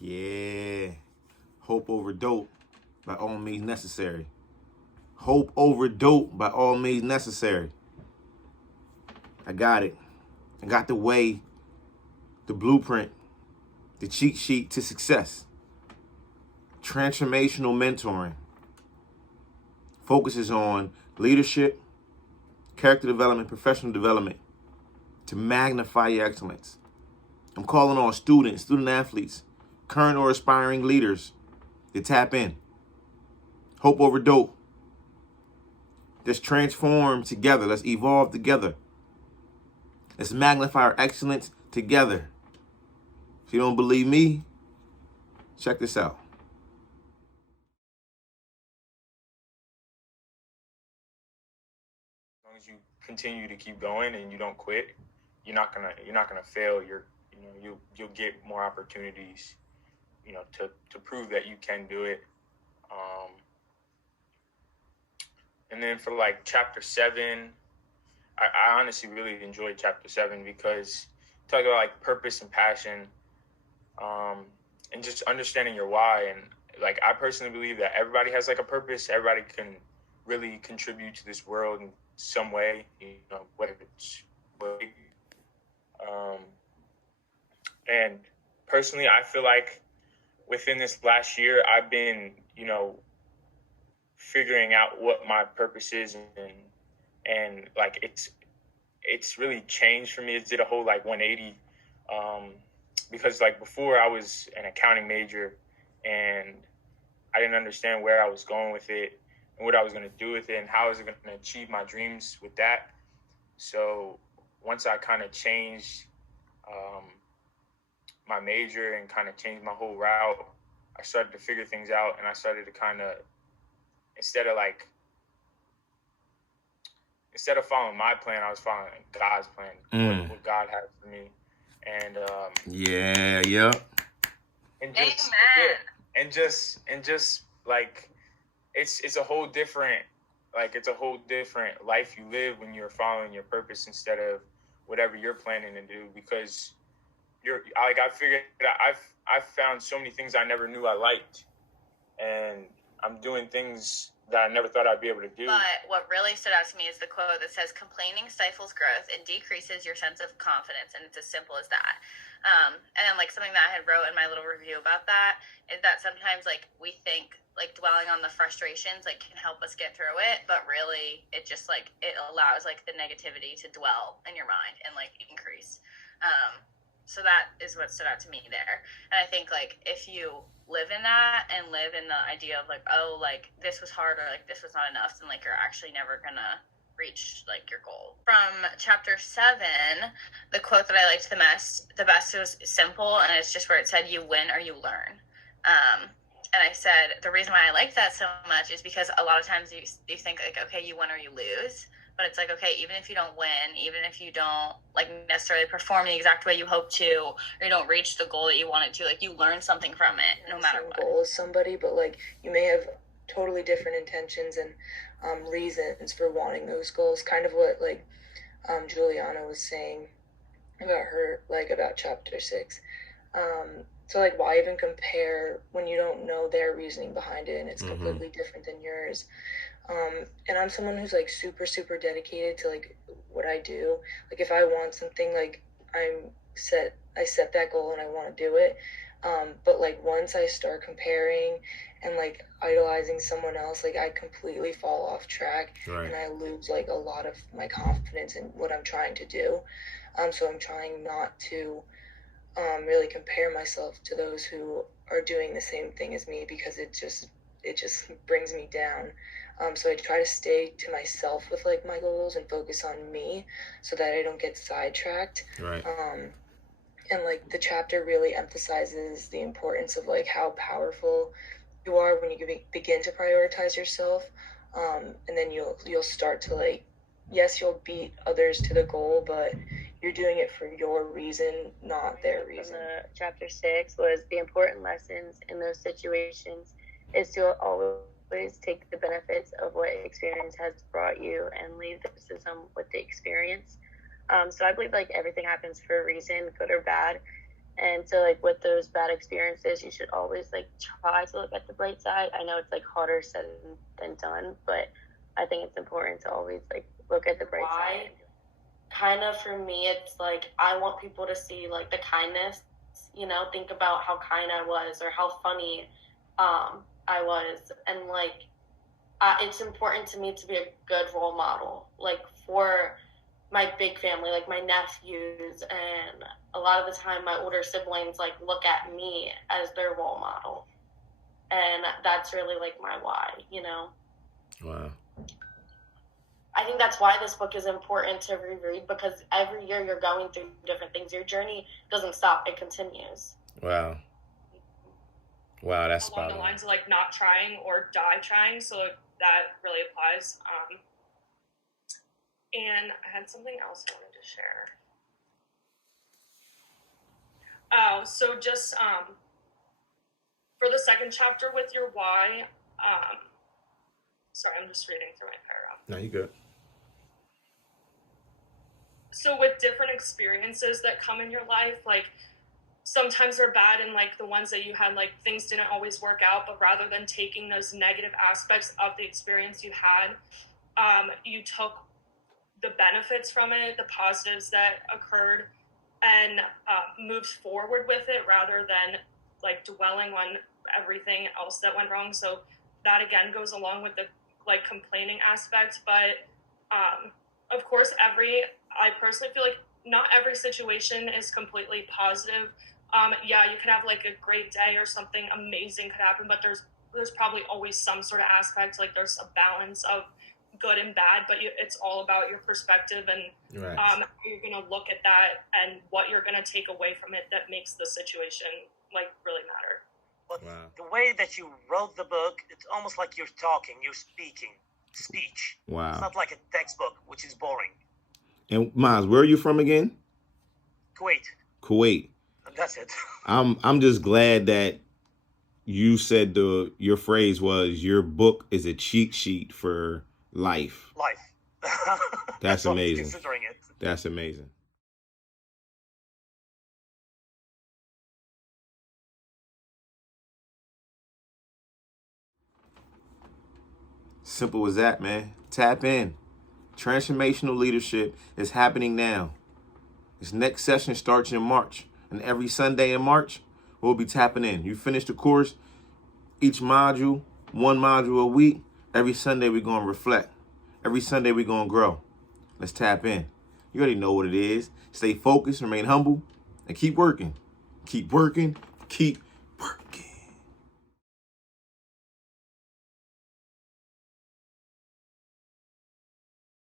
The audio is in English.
Yeah. Hope over dope by all means necessary. Hope over dope by all means necessary. I got it. I got the way, the blueprint, the cheat sheet to success. Transformational mentoring focuses on leadership, character development, professional development to magnify your excellence. I'm calling on students, student athletes, current or aspiring leaders to tap in. Hope over dope. Let's transform together. Let's evolve together. Let's magnify our excellence together. If you don't believe me, check this out. As long as you continue to keep going and you don't quit, you're not gonna fail. You'll get more opportunities, to prove that you can do it. And then for like chapter 7, I honestly really enjoyed chapter 7 because talk about like purpose and passion, and just understanding your why. And like I personally believe that everybody has like a purpose. Everybody can really contribute to this world in some way, whether it's and personally, I feel like within this last year, I've been, figuring out what my purpose is, and like it's really changed for me. It did a whole like 180, because like before I was an accounting major and I didn't understand where I was going with it and what I was going to do with it and how I was going to achieve my dreams with that. So once I kind of changed my major and kind of changed my whole route, I started to figure things out, and I started to kind of, instead of following my plan, I was following God's plan, what God had for me. And Yeah. and just and just like it's a whole different life you live when you're following your purpose instead of whatever you're planning to do, because I've found so many things I never knew I liked, and I'm doing things that I never thought I'd be able to do. But what really stood out to me is the quote that says, complaining stifles growth and decreases your sense of confidence. And it's as simple as that. And then like something that I had wrote in my little review about that is that sometimes like we think like dwelling on the frustrations like can help us get through it. But really it just like it allows like the negativity to dwell in your mind and like increase. So that is what stood out to me there. And I think, like, if you live in that and live in the idea of, like, oh, like, this was hard or, like, this was not enough, then, like, you're actually never going to reach, like, your goal. From chapter 7, the quote that I liked the best was simple, and it's just where it said, you win or you learn. And I said, the reason why I like that so much is because a lot of times you think, like, okay, you win or you lose. But it's like, okay, even if you don't win, even if you don't like necessarily perform the exact way you hope to, or you don't reach the goal that you wanted to, like you learn something from it, no matter what. Goal is somebody, but like you may have totally different intentions and reasons for wanting those goals. Kind of what like Juliana was saying about her, like about chapter 6. So like, why even compare when you don't know their reasoning behind it and it's completely different than yours? And I'm someone who's like super, super dedicated to like what I do. Like if I want something, like I set that goal and I want to do it. But like once I start comparing and like idolizing someone else, like I completely fall off track, right. And I lose like a lot of my confidence in what I'm trying to do. So I'm trying not to really compare myself to those who are doing the same thing as me, because it just brings me down. So I try to stay to myself with like my goals and focus on me so that I don't get sidetracked. Right. And like the chapter really emphasizes the importance of like how powerful you are when you begin to prioritize yourself. And then you'll start to like, yes, you'll beat others to the goal, but you're doing it for your reason, not their reason. Chapter 6 was the important lessons in those situations is to always take the benefits of what experience has brought you and leave the criticism with the experience. So I believe like everything happens for a reason, good or bad. And so, like, with those bad experiences, you should always, like, try to look at the bright side. I know it's, like, harder said than done, but I think it's important to always, like, look at the bright side. Kind of for me, it's like I want people to see, like, the kindness, you know, think about how kind I was or how funny I was. And, like, it's important to me to be a good role model, like, for my big family, like my nephews, and a lot of the time my older siblings, like, look at me as their role model. And that's really, like, my why, you know? Wow. I think that's why this book is important to reread, because every year you're going through different things. Your journey doesn't stop, it continues. Wow. Wow, that's along spot the on. lines of, like, not trying or die trying, so that really applies. And I had something else I wanted to share. Oh, so just for the second chapter with your why, sorry, I'm just reading through my paragraph. No, you good. So with different experiences that come in your life, like, sometimes they're bad, and, like, the ones that you had, like, things didn't always work out, but rather than taking those negative aspects of the experience you had, you took the benefits from it, the positives that occurred, and moved forward with it rather than, like, dwelling on everything else that went wrong. So that again goes along with the, like, complaining aspect. But of course, I personally feel like not every situation is completely positive. Yeah, you could have, like, a great day or something amazing could happen, but there's probably always some sort of aspect, like, there's a balance of good and bad, but it's all about your perspective and Right. how you're going to look at that and what you're going to take away from it that makes the situation, like, really matter. But Wow. the way that you wrote the book, it's almost like you're talking, you're speaking. Speech. Wow. It's not like a textbook, which is boring. And Miles, where are you from again? Kuwait. Kuwait. That's it. I'm just glad that you said your phrase was your book is a cheat sheet for life. Life. That's what I'm amazing. considering it. That's amazing. Simple as that, man. Tap in. Transformational leadership is happening now. This next session starts in March. And every Sunday in March, we'll be tapping in. You finish the course, each module, one module a week. Every Sunday, we're going to reflect. Every Sunday, we're going to grow. Let's tap in. You already know what it is. Stay focused, remain humble, and keep working. Keep working, keep